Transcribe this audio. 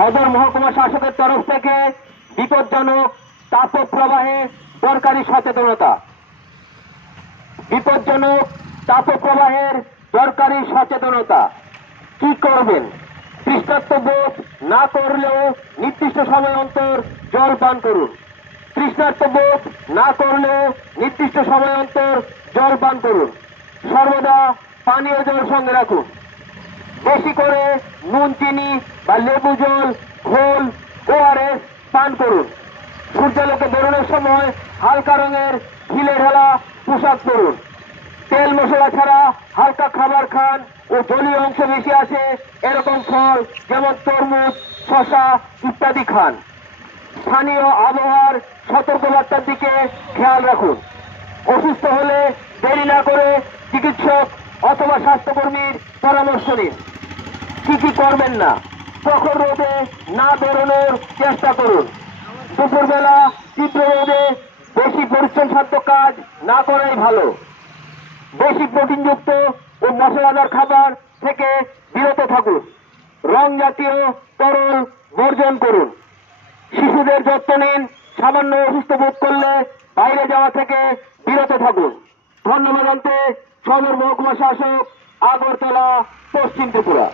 সদর মহকুমা শাসকের তরফ থেকে বিপজ্জনক তাপপ্রবাহে দরকারি সচেতনতা। বিপজ্জনক তাপপ্রবাহের দরকারি সচেতনতা। কি করবেন? তৃষ্ণাত্ম বোধ না করলেও নির্দিষ্ট সময় অন্তর জল পান করুন। তৃষ্ণার্ত বোধ না করলেও নির্দিষ্ট সময় অন্তর জল পান করুন। সর্বদা পানীয় জল সঙ্গে রাখুন। বেশি করে নুন, চিনি বা লেবু, জল, ঘোল ওআরএস পান করুন। সূর্যালোকে বেরোনোর সময় হালকা রঙের ঢিলে ঢালা পোশাক পরুন। তেল মশলা ছাড়া হালকা খাবার খান ও জলীয় অংশ বেশি আছে এরকম ফল যেমন তরমুজ শশা ইত্যাদি খান। স্থানীয় আবহাওয়ার সতর্কবার্তার দিকে খেয়াল রাখুন। অসুস্থ হলে দেরি না করে চিকিৎসক অথবা স্বাস্থ্যকর্মীর পরামর্শ নিন কি কি করবেন না। প্রখর রোদে না বেরোনোর চেষ্টা করুন। দুপুরবেলা তীব্র রোদে বেশি পরিশ্রম সাধ্য কাজ না করাই ভালো। বেশি প্রোটিনযুক্ত ও মশলাদার খাবার থেকে বিরত থাকুন। রং জাতীয় তরল বর্জন করুন। শিশুদের যত্ন নিন, সামান্য অসুস্থ বোধ করলে বাইরে যাওয়া থেকে বিরত থাকুন। ধন্যবাদ অন্তে, সদর মহকুমা শাসক আগরতলা পশ্চিম ত্রিপুরা।